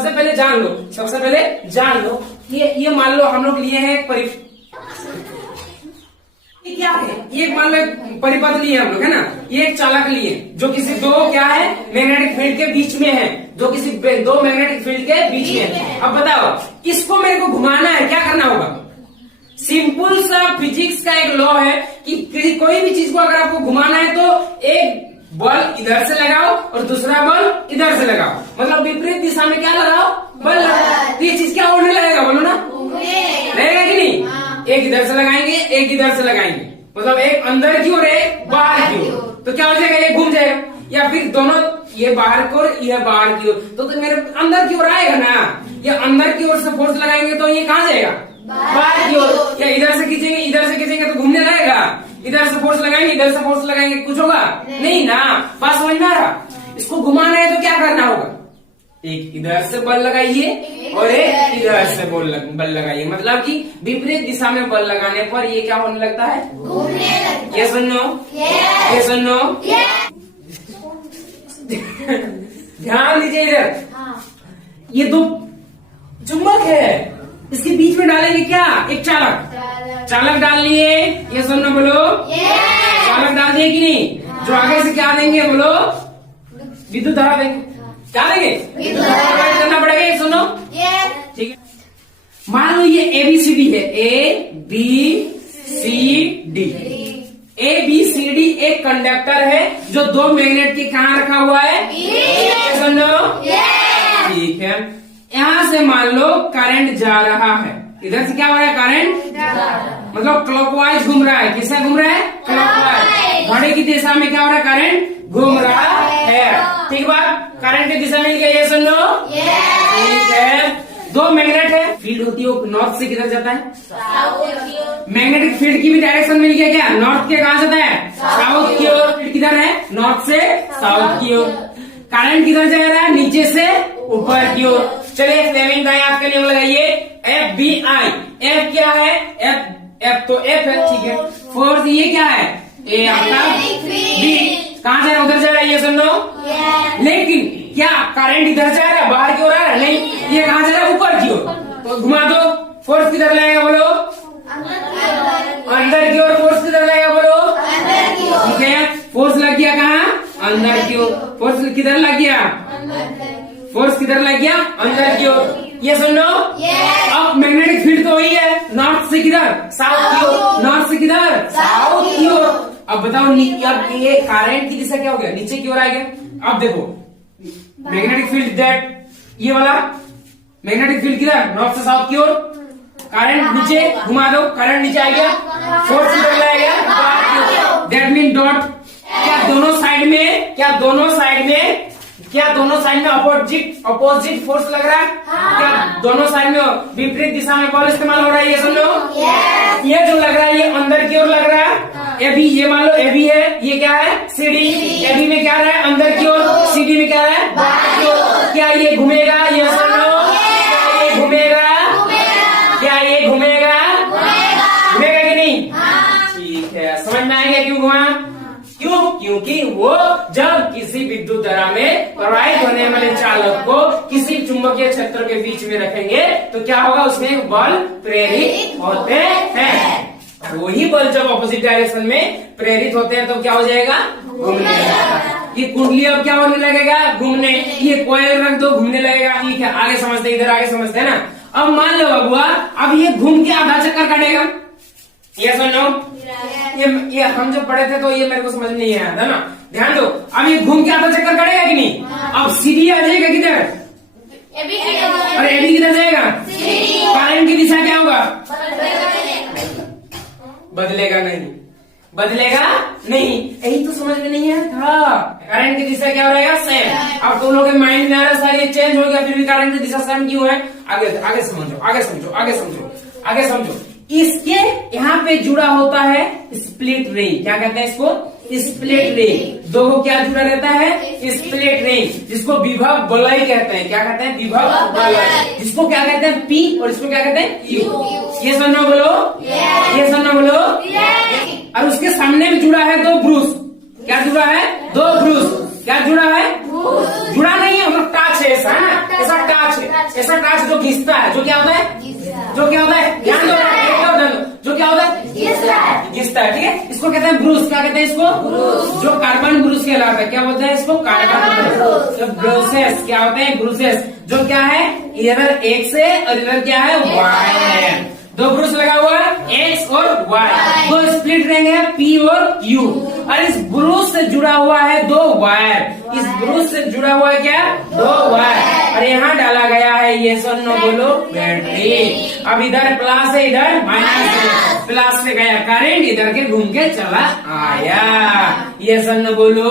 सबसे पहले जान लो ये मान लो हम लोग लिए हैं एक ये क्या है, ये मान लो परिपथ लिए हम लोग, है ना। ये एक चालक लिए जो किसी दो क्या है मैग्नेटिक फील्ड के बीच में है, जो किसी दो मैग्नेटिक फील्ड के बीच में है। अब बताओ इसको मेरे को घुमाना है, क्या करना होगा। सिंपल सा फिजिक्स का एक लॉ है कि कोई भी चीज को अगर आपको घुमाना है तो एक बल इधर से लगाओ और दूसरा बल इधर से लगाओ, मतलब विपरीत दिशा में क्या लगाओ, बल लगाओ। तो ये चीज क्या होने लगेगा, बोलो ना, रहेगा कि नहीं। एक इधर से लगाएंगे, एक इधर से लगाएंगे, मतलब एक अंदर की ओर एक बाहर की ओर, तो क्या हो जाएगा, ये घूम जाएगा। या फिर दोनों ये बाहर की ओर, यह बाहर की ओर, तो मेरे अंदर की ओर आएगा ना। ये अंदर की ओर से फोर्स लगाएंगे तो ये कहाँ जाएगा, बाहर की ओर। या इधर से खींचेंगे तो घूमने लगेगा। इधर से फोर्स लगाएंगे, इधर से फोर्स लगाएंगे, कुछ होगा नहीं ना। बात समझ में आ रहा। इसको घुमाना है तो क्या करना होगा, एक इधर से बल लगाइए और एक इधर से बल लगाइए, मतलब कि विपरीत दिशा में बल लगाने पर ये क्या होने लगता है, ये सुनो, ये सुनो, ध्यान दीजिए इधर। ये दो चुंबक है, इसके बीच में डालेंगे क्या, एक चालक डाल लिए। ये सुनना बोलो, चालक डाल दिए कि नहीं। जो आगे से क्या देंगे बोलो, विद्युत धारा देंगे। क्या देंगे, विद्युत धारा करना पड़ेगा। ये सुनो, ठीक है। मान लो ये ABCD है, ABCD, ABCD एक कंडक्टर है जो दो मैग्नेट के कहाँ रखा हुआ है, सुनो, ठीक है। यहाँ से मान लो करंट जा रहा है, इधर से क्या हो रहा है, करंट मतलब क्लॉकवाइज घूम रहा है। किससे घूम रहा है, क्लॉकवाइज। घड़ी की दिशा में क्या हो रहा है, करंट घूम रहा है। ठीक बात, करंट की दिशा में ये सुन लो, ठीक है। दो मैग्नेट है, फील्ड होती है नॉर्थ से किधर जाता है, मैग्नेटिक फील्ड की भी डायरेक्शन मिल गया क्या, नॉर्थ के कहाँ जाता है, साउथ की ओर। फील्ड किधर है, नॉर्थ से साउथ की ओर। करंट किधर जा रहा है, नीचे से ऊपर की ओर। चलिए फ्लेमिंग का याद का नियम लगाइए, FBI। F क्या है, F तो F है, ठीक है। फोर्स ये क्या है, ए आपका B, कहाँ जा रहा है, उधर जा रहा है, ये सुन लो। लेकिन क्या करंट इधर जा रहा है, बाहर की ओर आ रहा है, नहीं, ये कहाँ जा रहा है, ऊपर की ओर। तो घुमा दो, फोर्स किधर लगेगा बोलो, अंदर की ओर। फोर्स किधर लगेगा बोलो, ठीक है। फोर्स लग गया कहाँ, अंदर की ओर। फोर्स किधर लग गया, फोर्स किधर लग गया, अंदर की ओर। ये सुन लो, अब मैग्नेटिक फील्ड तो वही है, नॉर्थ से किधर, साउथ की ओर, नॉर्थ से किधर, साउथ की ओर। अब बताओ अब ये करंट की दिशा क्या हो गया, नीचे की ओर आ गया। अब देखो मैग्नेटिक फील्ड दैट, ये वाला मैग्नेटिक फील्ड किधर, नॉर्थ से साउथ की ओर। करंट नीचे घुमा दो, करंट नीचे आ गया, फोर्स किधर लाएगा, दैट मीन डॉट। क्या दोनों साइड में अपोजिट फोर्स लग रहा है, क्या दोनों साइड में विपरीत दिशा में बल इस्तेमाल हो रहा है, ये समझो। ये जो लग रहा है ये अंदर की ओर लग रहा है। AB ये मान लो AB है, ये क्या है, CD। AB में क्या रहा है, अंदर की ओर, CD में क्या है, बाहर की ओर। क्या ये घूमेगा, ये समझो, क्या ये घूमेगा, क्या ये घूमेगा, घूमेगा कि नहीं, ठीक है। समझ में आएगा क्यों घुमा, क्यों, क्योंकि वो जब किसी विद्युत धारा में प्रवाहित होने वाले चालक को किसी चुंबकीय क्षेत्र के बीच में रखेंगे तो क्या होगा, उसमें बल प्रेरित होते हैं। वही बल जब ऑपोजिट डायरेक्शन में प्रेरित होते हैं तो क्या हो जाएगा, घूमने लगेगा। ये कुंडली अब क्या होने लगेगा, घूमने। ये कोयल रख दो, घूमने लगेगा। ठीक है, आगे समझते, इधर आगे समझते हैं ना। अब मान लो बबुआ, अब ये घूम के आधा चक्कर काटेगा, ये सुन लो। ये हम जब पढ़े थे तो ये मेरे को समझ नहीं आया था ना, ध्यान दो। अब ये घूम के आधा चक्कर काटेगा कि नहीं। अब CD आ जाएगा किधर, और AB किधर जाएगा, करंट की दिशा क्या होगा, बदलेगा नहीं। यही तो समझ में नहीं आया था। करंट की दिशा क्या हो रहेगा, सेम। अब तुम लोगों के माइंड में आ रहा सारी चेंज हो गया, फिर भी करंट की दिशा सेम क्यों है, आगे समझो। इसके यहाँ पे जुड़ा होता है स्प्लिट रिंग, क्या कहते हैं इसको, स्प्लिट रिंग। दो को क्या जुड़ा रहता है, स्प्लिट रिंग, जिसको विभव वलय कहते हैं। क्या कहते हैं, विभव वलय, जिसको क्या कहते हैं P और इसको क्या कहते हैं U। ये सुनना बोलो, और उसके सामने में जुड़ा है दो ब्रूस। क्या जुड़ा है, दो ब्रूस। क्या जुड़ा है, जुड़ा नहीं है, मतलब टाच है, ऐसा टाच है। ऐसा टाच जो घिसता है, जो क्या होता है, जो क्या होता है, ध्यान दो, जो क्या होता है, घिसता है, ठीक है। इसको कहते हैं ब्रूस, क्या कहते हैं इसको, जो कार्बन ब्रूस कहलाता है, क्या बोलते हैं इसको, कार्बन ब्रूस। ब्रूसेस क्या होते हैं, ब्रूसेस, जो क्या है, इधर एक्स है और इधर क्या है, वाई है। दो ब्रूस लगा हुआ है, एक्स और वाई, दो स्प्लिट रिंग है, पी और क्यू, और इस ब्रूस से जुड़ा हुआ है दो वायर, इस ब्रूस से जुड़ा हुआ है क्या, दो वायर, और यहाँ डाला गया है ये नो बोलो बैटरी। अब इधर प्लस है, इधर माइनस है, प्लस से गया करंट, इधर के घूम के चला आया, ये नो बोलो।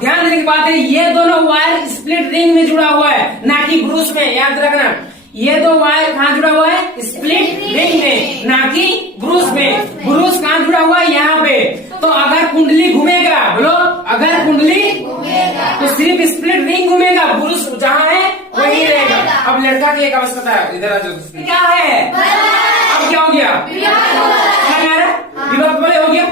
ध्यान देने की बात है, ये दोनों वायर स्प्लिट रिंग में जुड़ा हुआ है, ना कि ब्रूस में, याद रखना। ये दो वायर कहाँ जुड़ा हुआ है, स्प्लिट रिंग में, ना कि ब्रूस में। ब्रूस कहाँ जुड़ा हुआ है, यहाँ पे। तो अगर कुंडली घूमेगा, बोलो अगर कुंडली घूमेगा तो सिर्फ स्प्लिट रिंग घूमेगा, ब्रूस जहाँ है वही रहेगा। अब लड़का की एक अवस्था है, इधर आ जाओ, क्या है, अब क्या हो गया, विभक्त बोले हो गया।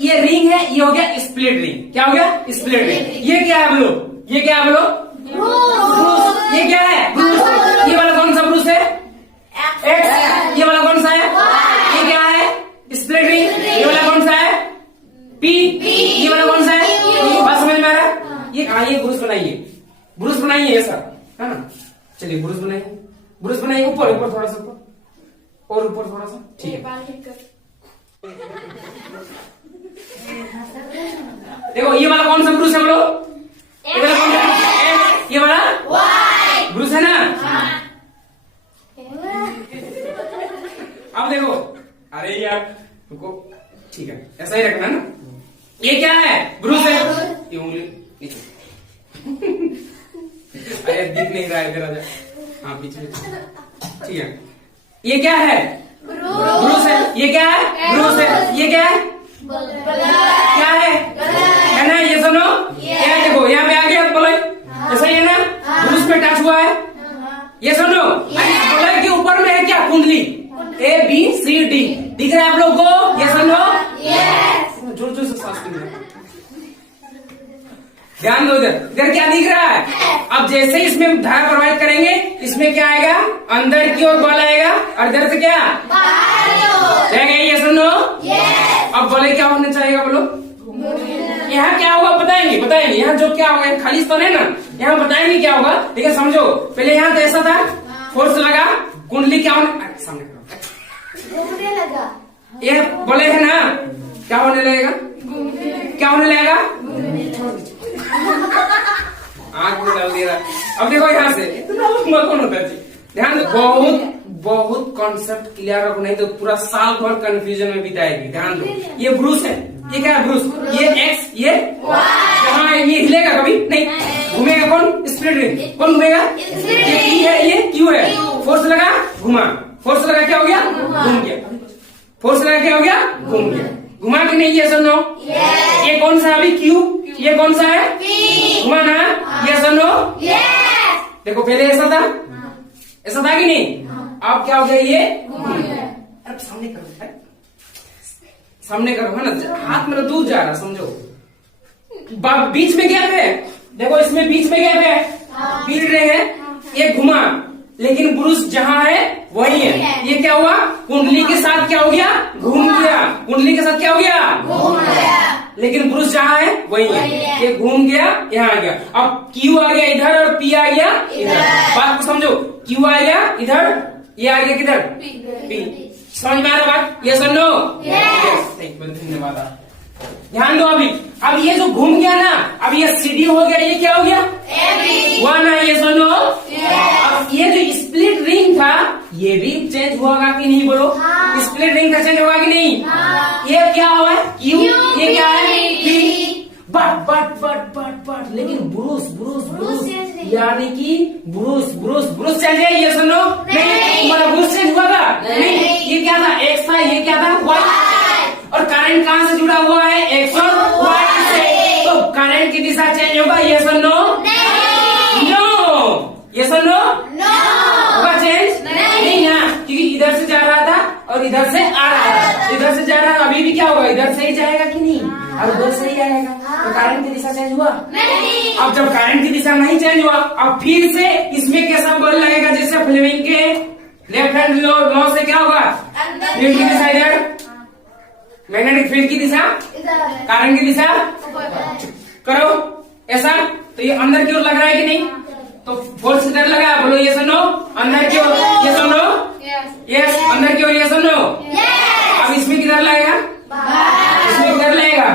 ये रिंग है, ये हो गया स्प्लिट रिंग, क्या हो गया, स्प्लिट रिंग। ये क्या है बोलो, ये क्या है बोलो, ब्रूस। ये क्या है, ब्रूस। ये वाला कौन सा ब्रूस है, एक्स। ये वाला कौन सा है, ये क्या है, स्प्लिट रिंग। ये वाला कौन सा है, पी। ये वाला कौन सा है, बात समझ में आ रहा है। ये आइए ब्रूस बनाइए, ब्रूस बनाइए ऐसा, है ना। चलिए ब्रूस बनाइए, ब्रूस बनाइए, ऊपर ऊपर थोड़ा सा ऊपर, और ऊपर थोड़ा सा, ठीक है। देखो ये वाला कौन सा ब्रूस है बोलो, ये वाला कौन सा, ये वाला वाई ब्रूस है ना। अब देखो, अरे यार रुको, ठीक है, ऐसा ही रखना ना। ये क्या है, ब्रूस है, ये उंगली अरे दिख नहीं रहा है, इधर आ जा, हाँ पीछे, ठीक है। ये क्या है, ब्रूस है। ये क्या है, ब्रूस है। ये क्या है, क्या है ना, ये सुनो, क्या देखो यहाँ पे आ गया बोलो, ऐसा ही है ना, ब्रूस पे टच हुआ है। ये सुनो, बोलो के ऊपर में है क्या, कुंडली, ए बी सी डी, दिख रहा है आप लोग को, ये सुनो, जोर जोर से सांस लीजिए, ध्यान दो, इधर क्या दिख रहा है। अब जैसे ही इसमें धारा प्रवाहित करेंगे, इसमें क्या आएगा, अंदर की ओर बल आएगा, और इधर से क्या रहेगा, ये सुनो। अब बोले क्या होना चाहिए बोलो, यहाँ क्या होगा बताएंगे, बताएंगे यहाँ जो क्या होगा, खाली तो नहीं ना, यहाँ बताएंगे क्या होगा, ठीक है, समझो। पहले यहाँ तो ऐसा था, फोर्स लगा, कुंडली क्या होने, सामने घूमने लगा, ये बोले है ना, क्या होने लगेगा, क्या होने लगेगा, आंख में डाल दे रहा। अब देखो यहाँ से इतना कौन होता है, ध्यान दो, बहुत बहुत कॉन्सेप्ट क्लियर रखो, नहीं तो पूरा साल भर कंफ्यूजन में बिताएगी। ध्यान दो, ये ब्रूस है, ये क्या है, ब्रूस, ये एक्स, ये हाँ, ये हिलेगा कभी नहीं, घूमेगा कौन, स्प्लिट रिंग, कौन घूमेगा, ये पी है, ये क्यू है, फोर्स लगा घुमा, फोर्स लगा क्या हो गया, घूम गया, फोर्स लगा क्या हो गया, घूम गया, घुमा कि नहीं, ये सुनो। ये कौन सा अभी क्यू, ये कौन सा है, घुमा ना, ये सुनो। देखो पहले ऐसा था, ऐसा था कि नहीं, अब क्या हो गया, ये अब सामने करो, सामने करो, है ना, हाथ मेरा दूर जा रहा, समझो। बीच में गैप है, देखो इसमें बीच में गैप है, पीड़ रहे हैं, ये घुमा, लेकिन ब्रूस जहाँ है वही है। ये क्या हुआ, कुंडली के साथ क्या हो गया, घूम गया, कुंडली के साथ क्या हो गया, घूम गया, लेकिन ब्रूस जहाँ है वही है, ये घूम गया, यहाँ आ गया। अब क्यू आ गया इधर और पी आ गया इधर, बात को समझो, क्यू आ गया इधर, ये आ गया किधर, पी। समझ में आ रहा बात, ये सुन लो, धन्यवाद। ध्यान दो, अब ये जो घूम गया ना, अब ये सीडी हो गया, ये क्या हो गया, हुआ ना, ये सुनो। अब ये जो स्प्लिट रिंग था, ये भी चेंज होगा कि नहीं बोलो, स्प्लिट रिंग का चेंज होगा कि नहीं, ये क्या हुआ है, क्यू, ये क्या है, पी। बट लेकिन ब्रूस यानी कि ब्रूस चेंज है, ये सुनो, नहीं तुम्हारा ब्रूस चेंज हुआ था, नहीं, ये क्या था, एक्स था, ये क्या था, वाई, और करंट कहाँ से जुड़ा हुआ है, एक्स और वाई से, तो करंट की दिशा चेंज होगा, ये सुनो, नो, ये सुनो, होगा चेंज नहीं ना, क्योंकि इधर से जा रहा था और इधर से आ रहा था, इधर से जा रहा है, अभी भी क्या होगा, इधर से ही जाएगा कि नहीं, और उधर से ही आएगा। तो करंट की दिशा चेंज हुआ नहीं। अब जब करंट की दिशा नहीं चेंज हुआ, अब फिर से इसमें कैसा बल लगेगा, जैसे फ्लेमिंग के लेफ्ट हैंड लॉ से क्या होगा, फील्ड की दिशा इधर, मैग्नेटिक फील्ड की दिशा, करंट की दिशा करो ऐसा। तो ये अंदर की ओर लग रहा है कि नहीं, तो फोर्स किधर लगा, बोलो ये सुनो, अंदर की ओर, ये सुनो, यस, अंदर की ओर, ये सुनो। अब इसमें किधर लगेगा, इसमें किधर लगेगा,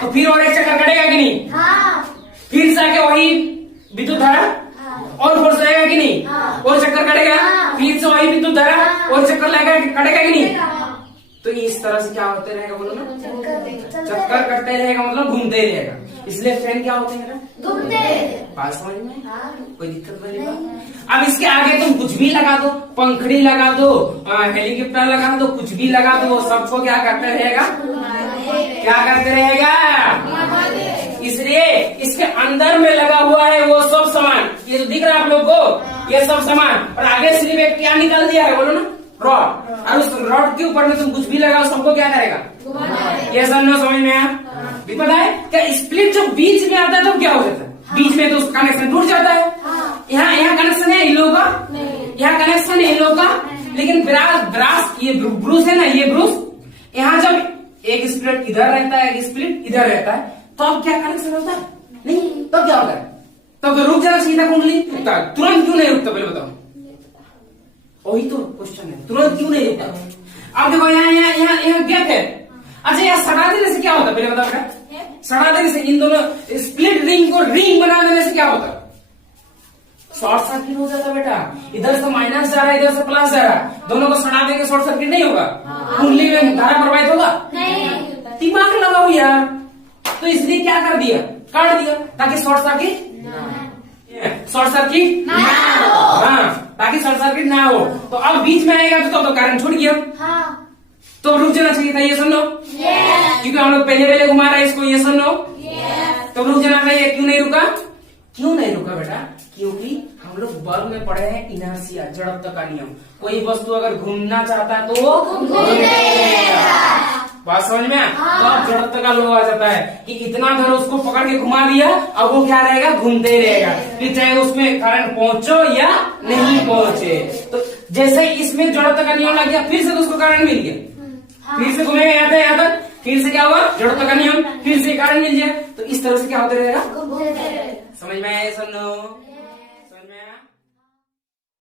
तो फिर और एक चक्कर कटेगा कि नहीं, फिर से आके वही विद्युत धारा और फोर्स लगेगा कि नहीं, और चक्कर कटेगा, फिर से वही विद्युत धारा और चक्कर लगेगा, कटेगा कि नहीं। तो इस तरह से क्या होते रहेगा, बोलो ना, चक्कर कटते रहेगा, मतलब घूमते रहेगा। इसलिए फैन क्या होते हैं, घूमते। बात समझ में, कोई दिक्कत वाली बात। अब इसके आगे तुम कुछ भी लगा दो, पंखड़ी लगा दो, हेलीकॉप्टर लगा दो, कुछ भी लगा दो, वो सबको क्या करते रहेगा, क्या करते रहेगा। इसलिए इसके अंदर में लगा हुआ है वो सब सामान, ये जो दिख रहा है आप लोग को, ये सब सामान, और आगे सिर्फ एक क्या निकल दिया है, बोलो ना, रॉड। और उस रॉड के ऊपर में तुम कुछ भी लगाओ, सबको क्या करेगा, ये सब नो समझ में आया। पता है क्या, स्प्लिट जब बीच में आता है तो क्या हो जाता है, बीच में तो उसका कनेक्शन टूट जाता है। यहाँ कनेक्शन है इन लोगों का, यहाँ कनेक्शन है इन लोगों का, लेकिन ब्रास ये ब्रूस है ना, ये ब्रूस, यहाँ जब एक स्प्लिट इधर रहता है, एक स्प्लिट इधर रहता है, तो अब क्या कनेक्शन होता है, नहीं, तब क्या होता है, तब तो रुक जाना सीधा कुंडली, तुरंत क्यों नहीं रुकता, पहले बताओ, वही तो क्वेश्चन है, तुरंत क्यों नहीं रुकता। अब देखो यहाँ गैप है, अच्छा यहाँ सड़ा देने से क्या होता है, पहले बताओ बेटा, सड़ा देने से इन दोनों स्प्लिट रिंग को रिंग बना देने से क्या होता है, शॉर्ट सर्किट हो जाता है बेटा। इधर से माइनस जा रहा है, इधर से प्लस जा रहा है, दोनों को सड़ा देंगे, शॉर्ट सर्किट नहीं होगा, कुंडली में धारा प्रवाहित होगा नहीं। दिमाग लगाओ यार, तो इसलिए क्या कर दिया, काट दिया, ताकि शॉर्ट सर्किट हाँ, ताकि शॉर्ट सर्किट ना हो। तो अब बीच में आएगा तो करंट छूट गया, तो रुक जाना चाहिए था, ये सुन लो, क्योंकि हम लोग पहले घुमा रहे हैं इसको, ये सुन लो, तो रुक जाना चाहिए। क्यों नहीं रुका, क्यों नहीं रुका बेटा, क्योंकि हम लोग बल में पढ़े हैं इनर्शिया, जड़त्व का नियम। कोई वस्तु अगर घूमना चाहता है तो बात समझ में, तो अब जड़त्व का लॉ आ जाता है कि इतना देर उसको पकड़ के घुमा दिया, अब वो क्या रहेगा, घूमते ही रहेगा, फिर चाहे उसमें करंट पहुंचो या नहीं पहुंचे। तो जैसे इसमें जड़त्व का नियम लग गया, फिर से तो उसको करंट मिल गया, फिर से घूमेगा यहाँ तक, फिर से क्या हुआ, जड़त्व का नियम, फिर से करंट मिल गया। तो इस तरह से क्या होते रहेगा, समझ में आया, सुनो।